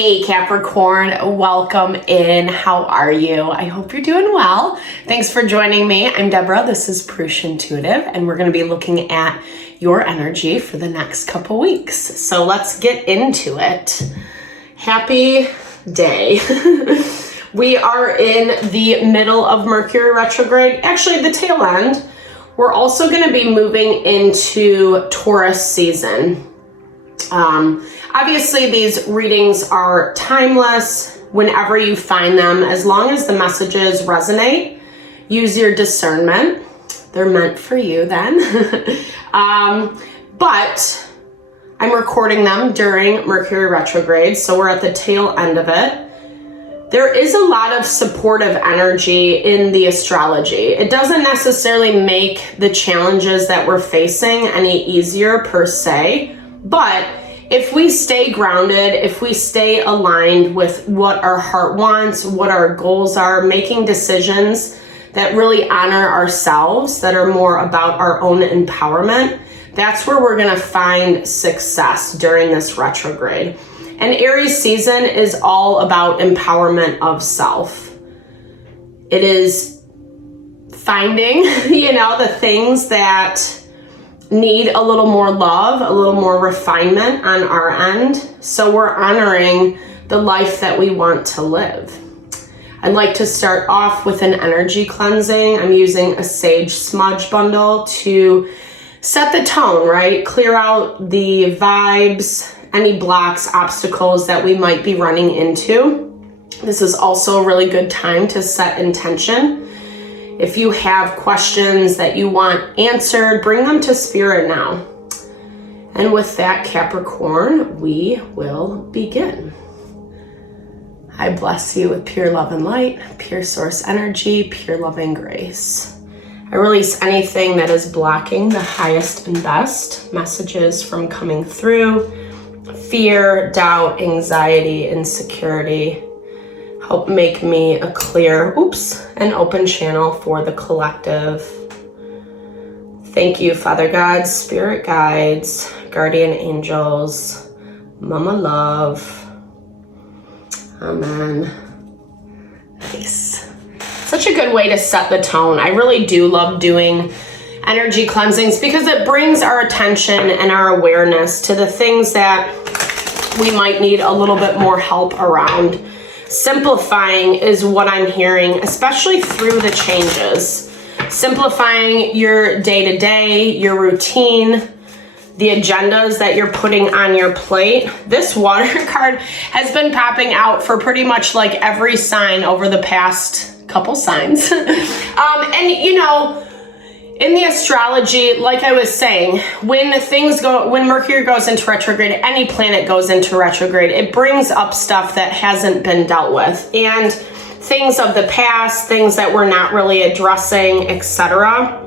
Hey Capricorn, welcome in. How are you? I hope you're doing well. Thanks for joining me. I'm Deborah. This is Purusha Intuitive, and we're going to be looking at your energy for the next couple weeks. So let's get into it. Happy day. We are in the middle of Mercury retrograde, actually the tail end. We're also going to be moving into Taurus season. Obviously, these readings are timeless whenever you find them, as long as the messages resonate. Use your discernment. They're meant for you then. But I'm recording them during Mercury retrograde, so we're at the tail end of it. There is a lot of supportive energy in the astrology. It doesn't necessarily make the challenges that we're facing any easier per se, but if we stay grounded, if we stay aligned with what our heart wants, what our goals are, making decisions that really honor ourselves, that are more about our own empowerment, that's where we're going to find success during this retrograde. And Aries season is all about empowerment of self. It is finding, the things that need a little more love, a little more refinement on our end, so we're honoring the life that we want to live. I'd like to start off with an energy cleansing. I'm using a sage smudge bundle to set the tone, right? Clear out the vibes, any blocks, obstacles that we might be running into. This is also a really good time to set intention. If you have questions that you want answered, bring them to Spirit now. And with that, Capricorn, we will begin. I bless you with pure love and light, pure source energy, pure loving grace. I release anything that is blocking the highest and best messages from coming through. Fear, doubt, anxiety, insecurity. Help make me a clear, an open channel for the collective. Thank you, Father God, Spirit guides, guardian angels, Mama Love. Amen. Nice. Such a good way to set the tone. I really do love doing energy cleansings because it brings our attention and our awareness to the things that we might need a little bit more help around. Simplifying is what I'm hearing, especially through the changes. Simplifying your day-to-day, your routine, the agendas that you're putting on your plate. This water card has been popping out for pretty much like every sign over the past couple signs. In the astrology, like I was saying, when Mercury goes into retrograde, any planet goes into retrograde, it brings up stuff that hasn't been dealt with and things of the past, things that we're not really addressing, etc.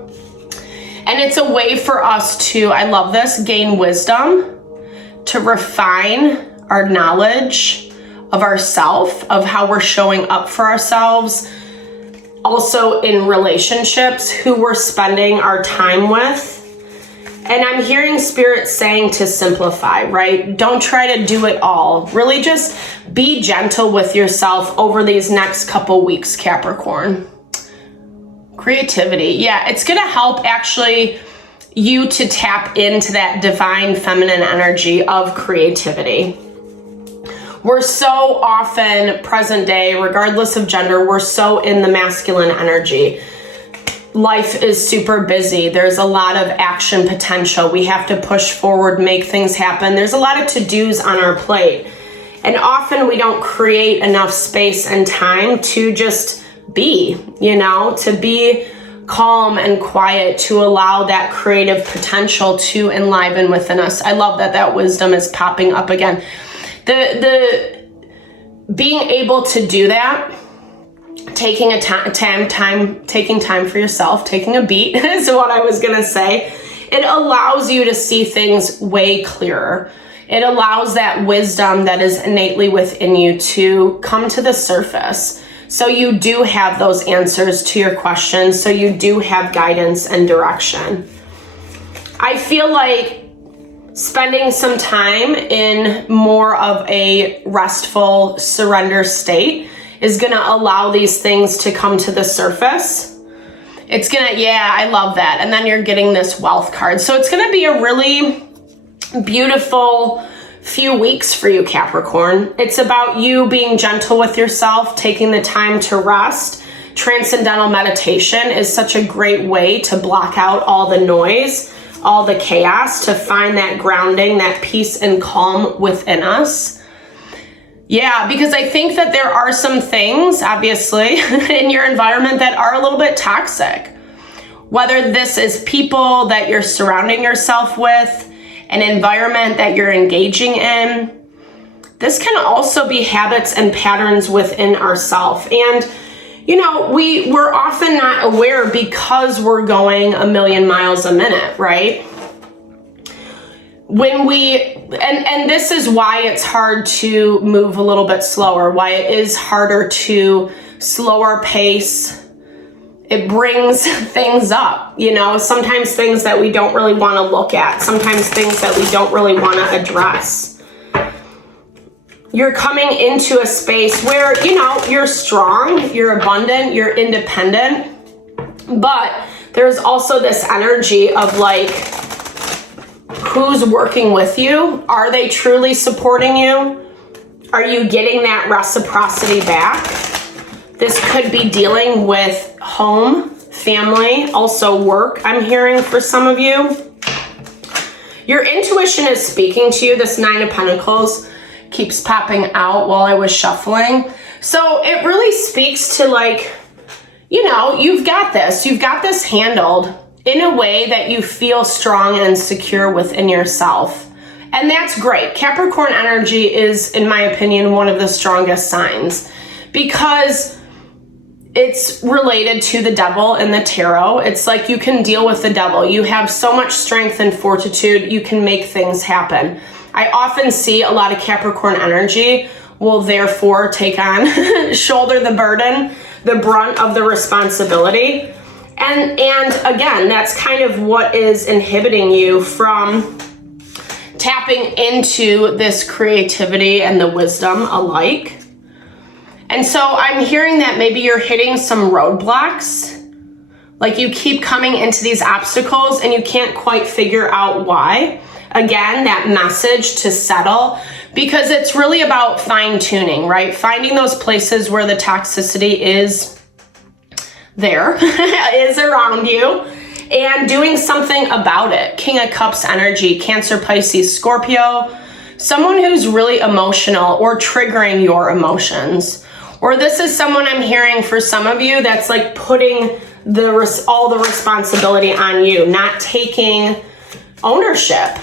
And it's a way for us to, I love this, gain wisdom, to refine our knowledge of ourselves, of how we're showing up for ourselves. Also in relationships, who we're spending our time with. And I'm hearing Spirit saying to simplify, right? Don't try to do it all. Really just be gentle with yourself over these next couple weeks, Capricorn. Creativity. Yeah, it's going to help actually you to tap into that divine feminine energy of creativity. We're so often, present day, regardless of gender, we're so in the masculine energy. Life is super busy. There's a lot of action potential. We have to push forward, make things happen. There's a lot of to-dos on our plate. And often we don't create enough space and time to just be, to be calm and quiet, to allow that creative potential to enliven within us. I love that wisdom is popping up again. The being able to do that, taking taking time for yourself, taking a beat is what I was gonna say. It allows you to see things way clearer. It allows that wisdom that is innately within you to come to the surface. So you do have those answers to your questions. So you do have guidance and direction. I feel like spending some time in more of a restful surrender state is going to allow these things to come to the surface. It's going to, yeah, I love that. And then you're getting this wealth card. So it's going to be a really beautiful few weeks for you, Capricorn. It's about you being gentle with yourself, taking the time to rest. Transcendental meditation is such a great way to block out all the noise, all the chaos, to find that grounding, that peace and calm within us. Yeah, because I think that there are some things, obviously, in your environment that are a little bit toxic. Whether this is people that you're surrounding yourself with, an environment that you're engaging in. This can also be habits and patterns within ourselves. And, you know, we're often not aware because we're going a million miles a minute, right? When and this is why it's hard to move a little bit slower, why it is harder to slow our pace. It brings things up, you know, sometimes things that we don't really want to look at, sometimes things that we don't really want to address. You're coming into a space where, you know, you're strong, you're abundant, you're independent, but there's also this energy of like, who's working with you? Are they truly supporting you? Are you getting that reciprocity back? This could be dealing with home, family, also work, I'm hearing for some of you. Your intuition is speaking to you. This 9 of Pentacles keeps popping out while I was shuffling. So it really speaks to like, you know, you've got this handled in a way that you feel strong and secure within yourself. And that's great. Capricorn energy is, in my opinion, one of the strongest signs because it's related to the devil in the tarot. It's like you can deal with the devil. You have so much strength and fortitude. You can make things happen. I often see a lot of Capricorn energy will therefore take on, shoulder the burden, the brunt of the responsibility. And again, that's kind of what is inhibiting you from tapping into this creativity and the wisdom alike. And so I'm hearing that maybe you're hitting some roadblocks. Like you keep coming into these obstacles and you can't quite figure out why. Again, that message to settle, because it's really about fine tuning, right? Finding those places where the toxicity is there, is around you, and doing something about it. King of Cups energy, Cancer, Pisces, Scorpio, someone who's really emotional or triggering your emotions. Or this is someone I'm hearing for some of you that's like putting all the responsibility on you, not taking ownership.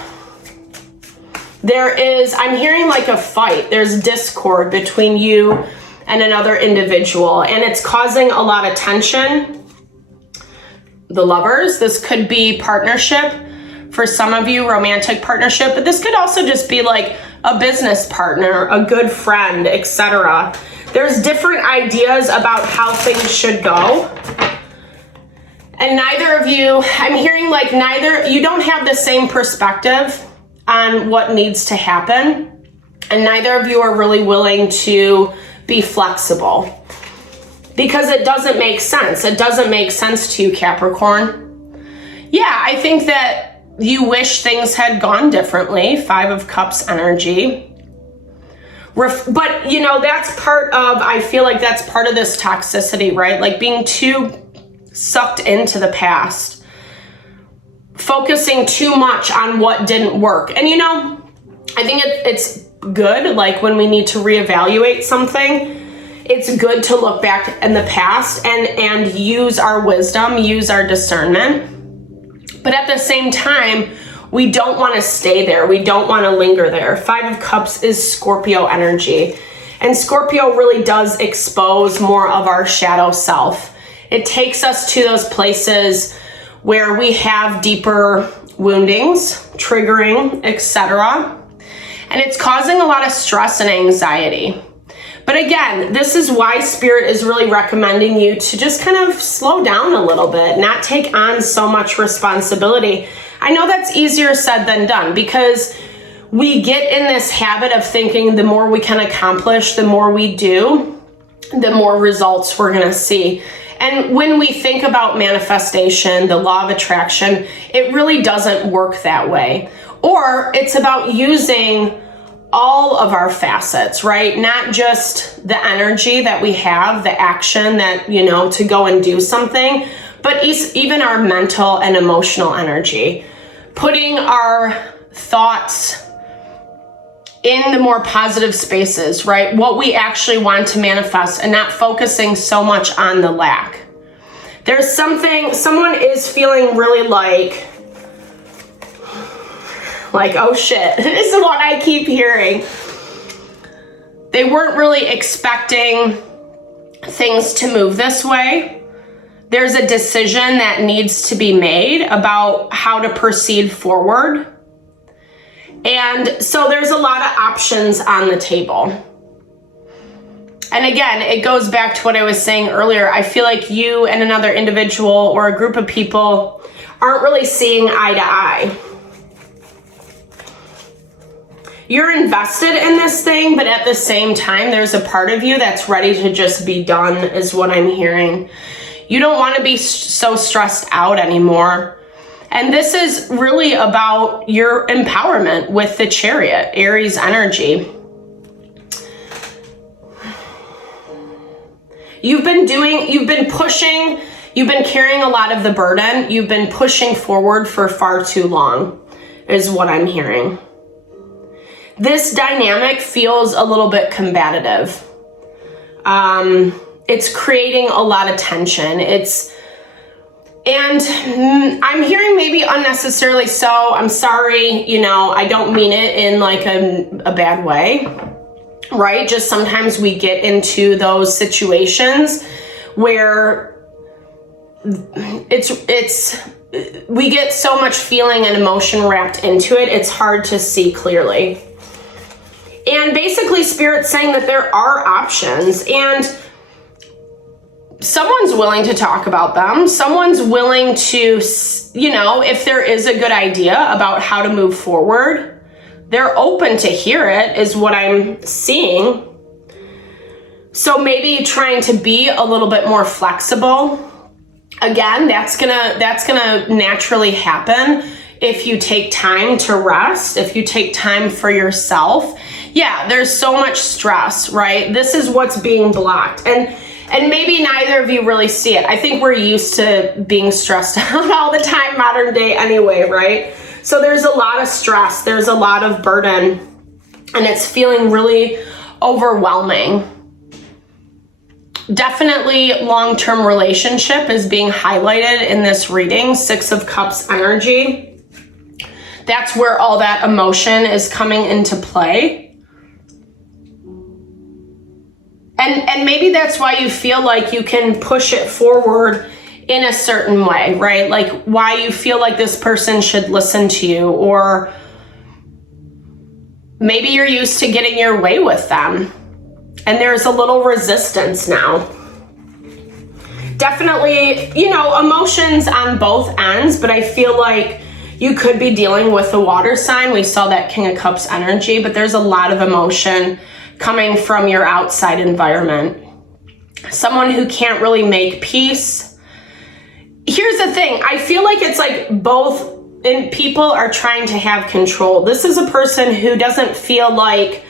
I'm hearing like a fight. There's discord between you and another individual, and it's causing a lot of tension. The Lovers, this could be partnership for some of you, romantic partnership, but this could also just be like a business partner, a good friend, etc. There's different ideas about how things should go. And neither of you, I'm hearing like you don't have the same perspective on what needs to happen. And neither of you are really willing to be flexible because it doesn't make sense. It doesn't make sense to you, Capricorn. Yeah, I think that you wish things had gone differently. 5 of Cups energy. But, you know, I feel like that's part of this toxicity, right? Like being too sucked into the past, focusing too much on what didn't work. And, you know, I think it's good, like when we need to reevaluate something, it's good to look back in the past and use our wisdom, use our discernment. But at the same time, we don't want to stay there. We don't want to linger there. 5 of Cups is Scorpio energy. And Scorpio really does expose more of our shadow self. It takes us to those places where we have deeper woundings, triggering, etc. And it's causing a lot of stress and anxiety. But again, this is why Spirit is really recommending you to just kind of slow down a little bit, not take on so much responsibility. I know that's easier said than done, because we get in this habit of thinking the more we can accomplish, the more we do, the more results we're going to see. And when we think about manifestation, the law of attraction, it really doesn't work that way. Or it's about using all of our facets, right? Not just the energy that we have, the action that, to go and do something, but even our mental and emotional energy. Putting our thoughts in the more positive spaces, right? What we actually want to manifest, and not focusing so much on the lack. There's someone is feeling really like, oh shit, this is what I keep hearing. They weren't really expecting things to move this way. There's a decision that needs to be made about how to proceed forward. And so there's a lot of options on the table. And again, it goes back to what I was saying earlier. I feel like you and another individual or a group of people aren't really seeing eye to eye. You're invested in this thing, but at the same time, there's a part of you that's ready to just be done, is what I'm hearing. You don't want to be so stressed out anymore. And this is really about your empowerment with the Chariot, Aries energy. You've been pushing, you've been carrying a lot of the burden. You've been pushing forward for far too long, is what I'm hearing. This dynamic feels a little bit combative. It's creating a lot of tension. And I'm hearing maybe unnecessarily so. I'm sorry, I don't mean it in like a bad way, right? Just sometimes we get into those situations where we get so much feeling and emotion wrapped into it, it's hard to see clearly. And basically Spirit's saying that there are options, and someone's willing to talk about them. Someone's willing to, if there is a good idea about how to move forward, they're open to hear it, is what I'm seeing. So maybe trying to be a little bit more flexible. Again, that's gonna naturally happen if you take time to rest, if you take time for yourself. Yeah, there's so much stress, right? This is what's being blocked. And maybe neither of you really see it. I think we're used to being stressed out all the time, modern day anyway, right? So there's a lot of stress, there's a lot of burden, and it's feeling really overwhelming. Definitely long-term relationship is being highlighted in this reading, 6 of Cups energy. That's where all that emotion is coming into play. And maybe that's why you feel like you can push it forward in a certain way, right? Like why you feel like this person should listen to you, or maybe you're used to getting your way with them and there's a little resistance now. Definitely, emotions on both ends, but I feel like you could be dealing with the water sign. We saw that King of Cups energy, but there's a lot of emotion coming from your outside environment. Someone who can't really make peace. Here's the thing. I feel like it's like both people are trying to have control. This is a person who doesn't feel like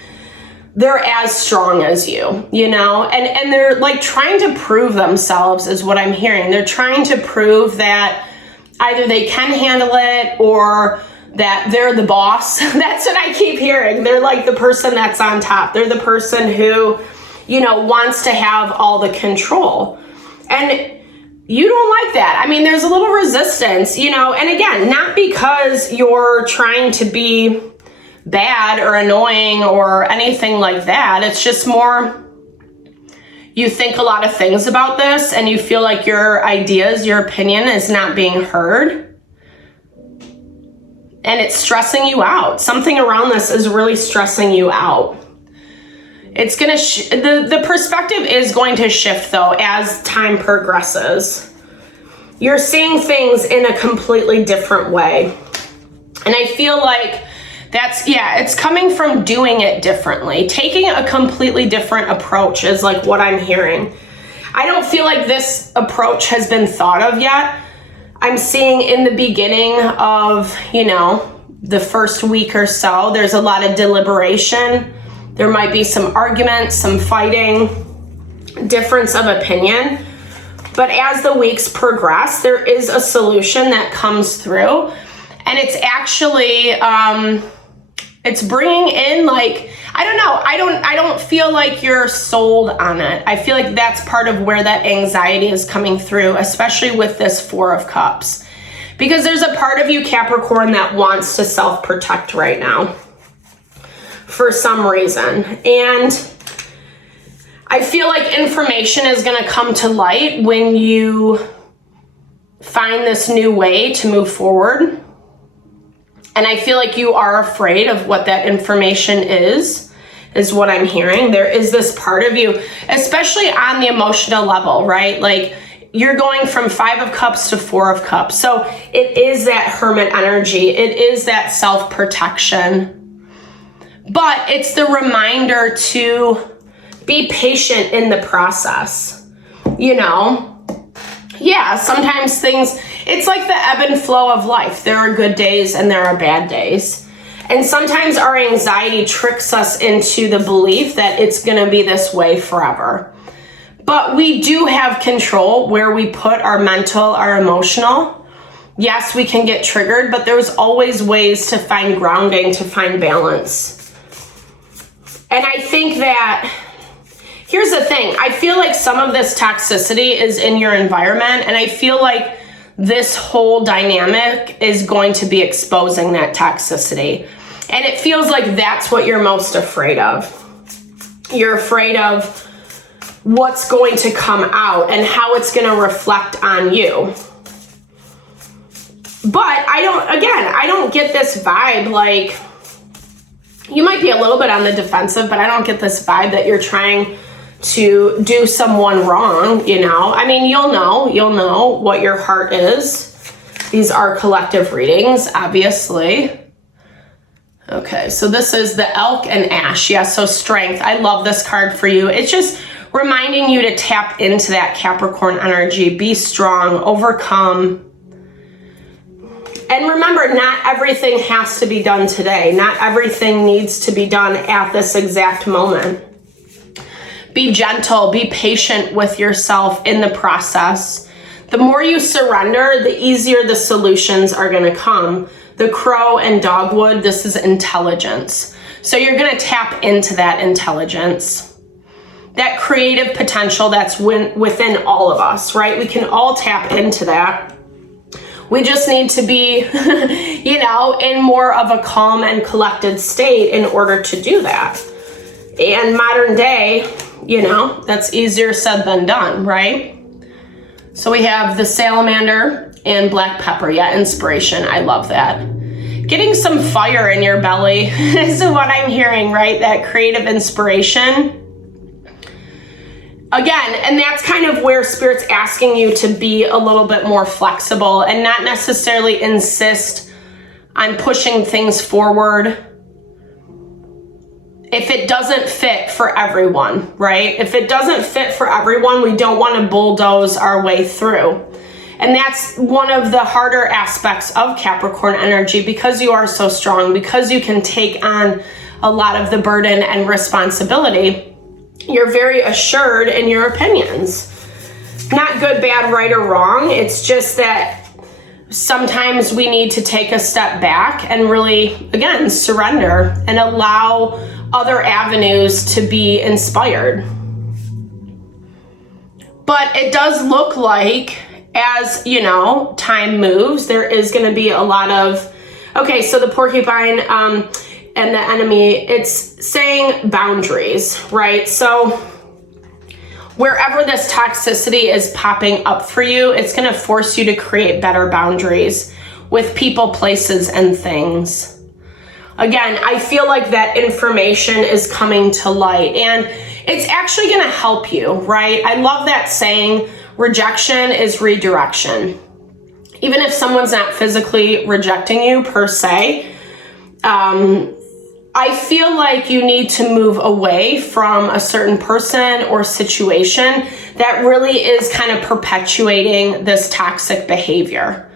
they're as strong as you, and they're like trying to prove themselves, is what I'm hearing. They're trying to prove that either they can handle it or that they're the boss. That's what I keep hearing. They're like the person that's on top. They're the person who, wants to have all the control. And you don't like that. I mean, there's a little resistance, and again, not because you're trying to be bad or annoying or anything like that. It's just more, you think a lot of things about this and you feel like your ideas, your opinion is not being heard. And it's stressing you out. Something around this is really stressing you out. It's going to, the perspective is going to shift though as time progresses. You're seeing things in a completely different way. And I feel like that's, yeah, it's coming from doing it differently. Taking a completely different approach is like what I'm hearing. I don't feel like this approach has been thought of yet. I'm seeing in the beginning of, you know, the first week or so, there's a lot of deliberation. There might be some arguments, some fighting, difference of opinion. But as the weeks progress, there is a solution that comes through. And it's actually, it's bringing in like, I don't know, I don't feel like you're sold on it. I feel like that's part of where that anxiety is coming through, especially with this Four of Cups. Because there's a part of you, Capricorn, that wants to self-protect right now for some reason. And I feel like information is going to come to light when you find this new way to move forward. And I feel like you are afraid of what that information is what I'm hearing. There is this part of you, especially on the emotional level, right? Like you're going from Five of Cups to Four of Cups. So it is that hermit energy. It is that self-protection. But it's the reminder to be patient in the process. You know? Yeah, sometimes things, it's like the ebb and flow of life. There are good days and there are bad days. And sometimes our anxiety tricks us into the belief that it's going to be this way forever. But we do have control where we put our mental, our emotional. Yes, we can get triggered, but there's always ways to find grounding, to find balance. And I think that, here's the thing. I feel like some of this toxicity is in your environment, and I feel like this whole dynamic is going to be exposing that toxicity. And it feels like that's what you're most afraid of. You're afraid of what's going to come out and how it's going to reflect on you. But I don't get this vibe like, you might be a little bit on the defensive, but I don't get this vibe that you're trying to do someone wrong, you know? I mean, you'll know what your heart is. These are collective readings, obviously. Okay, so this is the Elk and Ash. Yeah, so strength. I love this card for you. It's just reminding you to tap into that Capricorn energy. Be strong, overcome. And remember, not everything has to be done today. Not everything needs to be done at this exact moment. Be gentle, be patient with yourself in the process. The more you surrender, the easier the solutions are going to come. The crow and dogwood, this is intelligence. So you're going to tap into that intelligence, that creative potential that's within all of us, right? We can all tap into that. We just need to be, you know, in more of a calm and collected state in order to do that. And modern day, you know, that's easier said than done, right? So we have the salamander and black pepper. Yeah, inspiration. I love that. Getting some fire in your belly is what I'm hearing, right? That creative inspiration. Again, and that's kind of where Spirit's asking you to be a little bit more flexible and not necessarily insist on pushing things forward if it doesn't fit for everyone, right? If it doesn't fit for everyone, we don't want to bulldoze our way through. And that's one of the harder aspects of Capricorn energy, because you are so strong, because you can take on a lot of the burden and responsibility. You're very assured in your opinions. Not good, bad, right, or wrong. It's just that sometimes we need to take a step back and really, again, surrender and allow other avenues to be inspired. But it does look like, as you know, time moves, there is going to be a lot of, okay, so the porcupine and the enemy, it's saying boundaries, right? So wherever this toxicity is popping up for you, it's going to force you to create better boundaries with people, places, and things. Again, I feel like that information is coming to light, and it's actually going to help you, right? I love that saying, rejection is redirection. Even if someone's not physically rejecting you per se, I feel like you need to move away from a certain person or situation that really is kind of perpetuating this toxic behavior.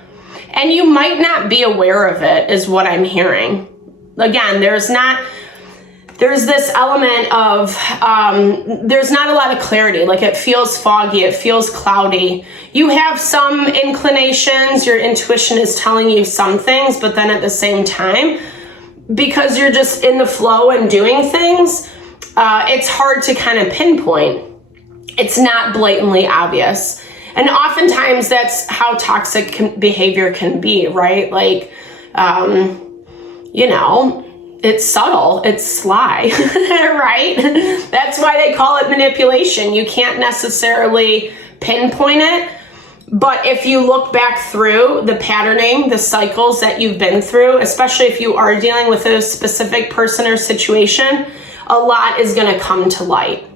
And you might not be aware of it, is what I'm hearing. Again, there's this element of, there's not a lot of clarity. Like, it feels foggy, it feels cloudy. You have some inclinations, your intuition is telling you some things, but then at the same time, because you're just in the flow and doing things, it's hard to kind of pinpoint. It's not blatantly obvious. And oftentimes that's how toxic behavior can be, right? Like, it's subtle, it's sly, right? That's why they call it manipulation. You can't necessarily pinpoint it. But if you look back through the patterning, the cycles that you've been through, especially if you are dealing with a specific person or situation, a lot is going to come to light.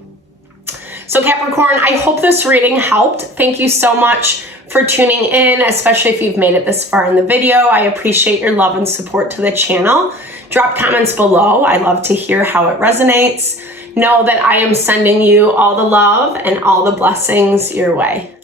So Capricorn, I hope this reading helped. Thank you so much for tuning in, especially if you've made it this far in the video. I appreciate your love and support to the channel. Drop comments below. I love to hear how it resonates. Know that I am sending you all the love and all the blessings your way.